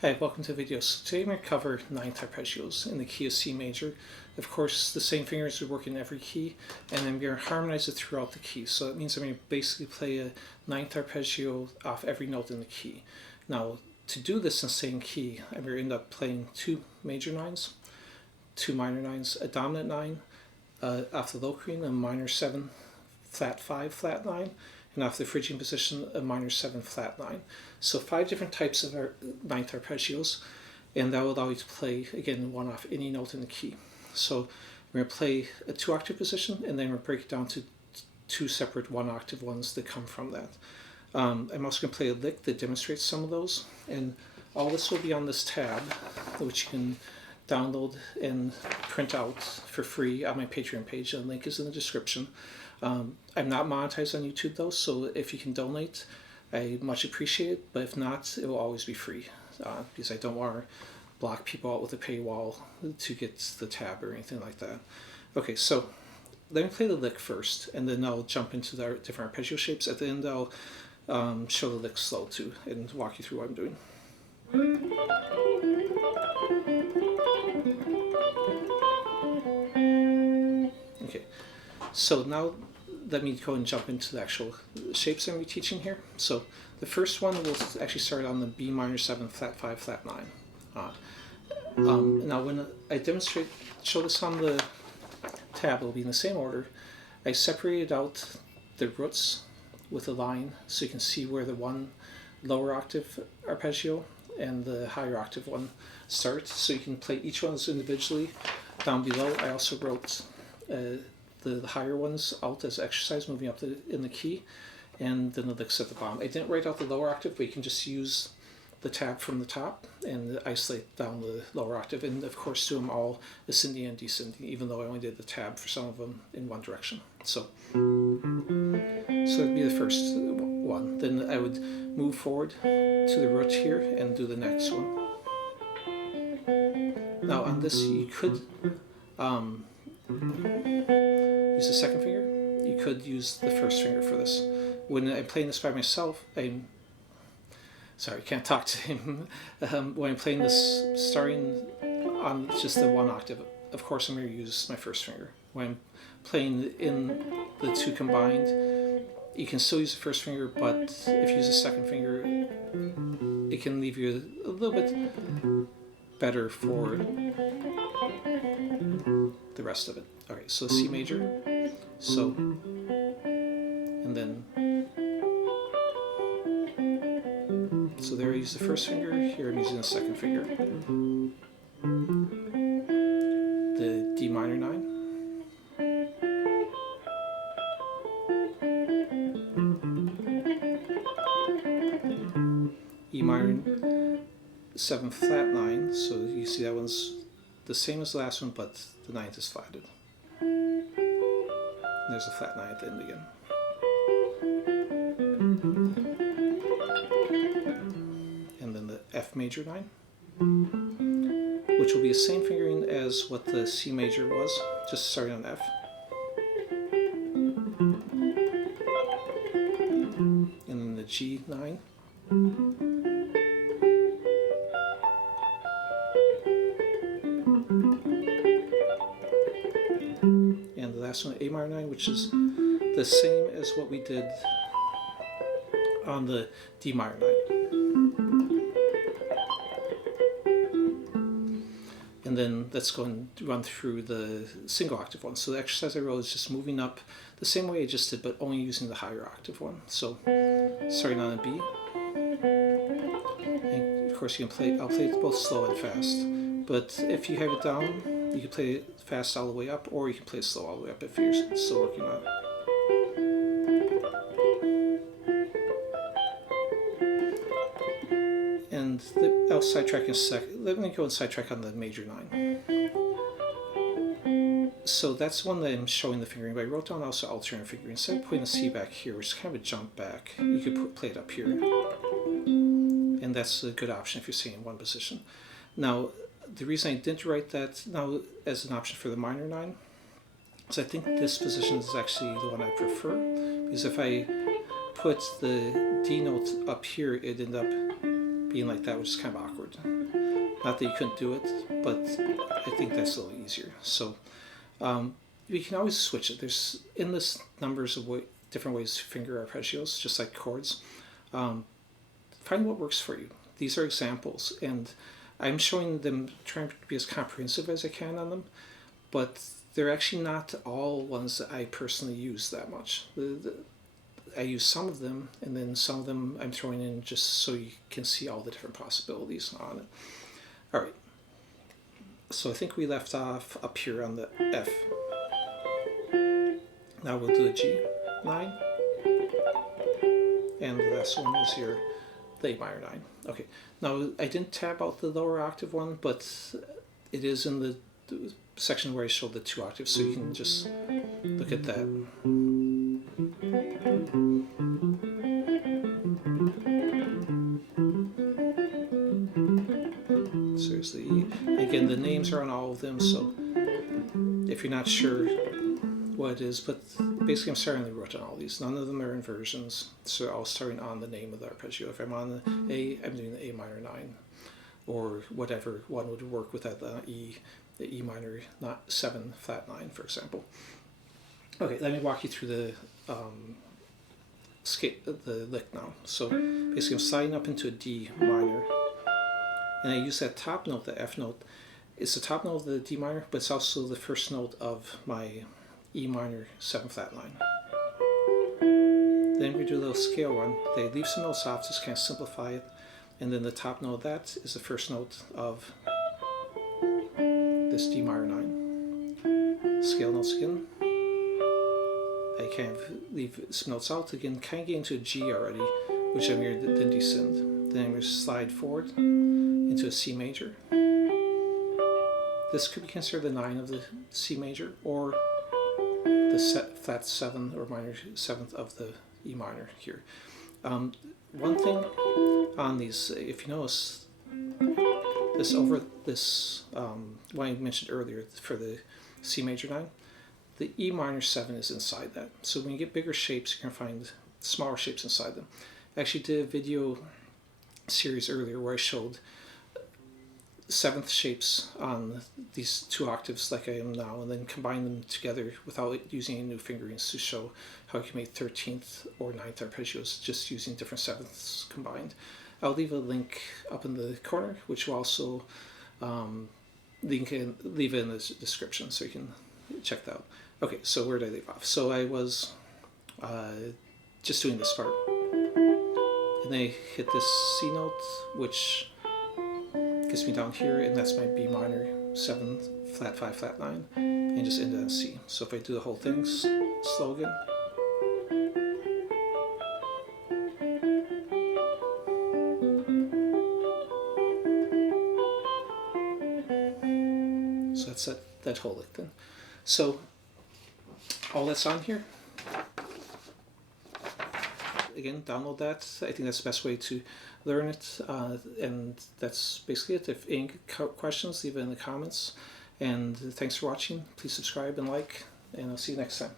Hi, welcome to the video. So today I'm going to cover 9th arpeggios in the key of C major. Of course, the same fingers would work in every key, and I'm going to harmonize it throughout the key. So that means I'm going to basically play a 9th arpeggio off every note in the key. Now, to do this in the same key, I'm going to end up playing 2 major 9s, 2 minor 9s, a dominant 9 off the Locrian, a minor 7, flat 5, flat 9, and off the Phrygian position, a minor 7 flat 9. So 5 different types of 9th arpeggios, and that will allow you to play, again, one off any note in the key. So we're going to play a 2-octave position, and then we're going to break it down to 2 separate 1-octave ones that come from that. I'm also going to play a lick that demonstrates some of those, and all this will be on this tab, which you can download and print out for free on my Patreon page. The link is in the description. I'm not monetized on YouTube though, so if you can donate, I much appreciate it, but if not, it will always be free, because I don't want to block people out with a paywall to get the tab or anything like that. Okay, so let me play the lick first, and then I'll jump into the different arpeggio shapes. At the end, I'll show the lick slow too, and walk you through what I'm doing. Okay, so now let me go and jump into the actual shapes I'm going to be teaching here. So the first one will actually start on the B minor 7, flat 5, flat 9. Now when I show this on the tab, it will be in the same order. I separated out the roots with a line so you can see where the one lower octave arpeggio and the higher octave one start, so you can play each one individually. Down below, I also wrote the higher ones out as exercise, moving up in the key, and then the licks at the bottom. I didn't write out the lower octave, but you can just use the tab from the top and isolate down the lower octave, and of course do them all ascending and descending, even though I only did the tab for some of them in one direction. So that'd be the first one. Then I would move forward to the root here and do the next one. Now on this, you could use the second finger. You could use the first finger for this. When I'm playing this by myself, sorry, I can't talk to him. When I'm playing this starting on just the 1 octave, of course I'm going to use my first finger. When I'm playing in the 2 combined, you can still use the first finger, but if you use the second finger, it can leave you a little bit better for the rest of it. Okay, so C major, so, and then, so there I use the first finger, here I'm using the second finger. The D minor 9. E minor 7 flat 9, so you see that one's the same as the last one, but the 9th is flatted. And there's a flat 9 at the end again. And then the F major 9, which will be the same fingering as what the C major was, just starting on F. And then the G 9. And the last one, A minor 9, which is the same as what we did on the D minor 9. And then let's go and run through the single octave one. So the exercise I wrote is just moving up the same way I just did, but only using the higher octave one. So starting on a B. And of course you can play, I'll play it both slow and fast. But if you have it down, you can play it fast all the way up, or you can play it slow all the way up if you're still working on it. And I'll sidetrack in a sec. Let me go and sidetrack on the major 9. So that's one that I'm showing the fingering, but I wrote down also alternate fingering. Instead of putting the C back here, which is kind of a jump back, you could play it up here. And that's a good option if you're singing in one position. Now, the reason I didn't write that now as an option for the minor 9 is I think this position is actually the one I prefer, because if I put the D note up here, it'd end up being like that, which is kind of awkward. Not that you couldn't do it, but I think that's a little easier. So you can always switch it. There's endless numbers of different ways to finger arpeggios, just like chords. Find what works for you. These are examples, and I'm showing them, trying to be as comprehensive as I can on them, but they're actually not all ones that I personally use that much. I use some of them, and then some of them I'm throwing in just so you can see all the different possibilities on it. All right, so I think we left off up here on the F. Now we'll do the G9, and the last one is the A minor 9. Okay, now I didn't tab out the lower octave one, but it is in the section where I showed the 2 octaves, so you can just look at that. So there's the E. Again, the names are on all of them, so if you're not sure what it is, but basically I'm starting the root on all these. None of them are inversions, so they're all starting on the name of the arpeggio. If I'm on the A, I'm doing the A minor 9, or whatever one would work with that E, the E minor 7 flat 9, for example. Okay, let me walk you through the lick now. So basically I'm sliding up into a D minor, and I use that top note, the F note. It's the top note of the D minor, but it's also the first note of my E minor 7 flat 9. Then we do a little scale run. They leave some notes off, just kind of simplify it. And then the top note of that is the first note of this D minor 9. Scale notes again. I kind of leave some notes out again, kind of get into a G already, which I'm going to then descend. Then I'm going to slide forward into a C major. This could be considered the 9 of the C major, or the flat 7 or minor 7th of the E minor here. One thing on these, if you notice, one I mentioned earlier for the C major 9, the E minor 7 is inside that. So when you get bigger shapes, you're going to find smaller shapes inside them. I actually did a video series earlier where I showed 7th shapes on these 2 octaves like I am now, and then combine them together without using any new fingerings to show how you can make 13th or 9th arpeggios just using different 7ths combined. I'll leave a link up in the corner, which will also leave it in the description so you can check that out. Okay, so where did I leave off? So I was just doing this part, and I hit this C note, which gets me down here, and that's my B minor 7 flat 5 flat 9, and just end on C. So if I do the whole thing slow again. So that's that whole lick then. So all that's on here. Again, download that. I think that's the best way to learn it, and that's basically it. If any questions, leave it in the comments, and thanks for watching. Please subscribe and like, and I'll see you next time.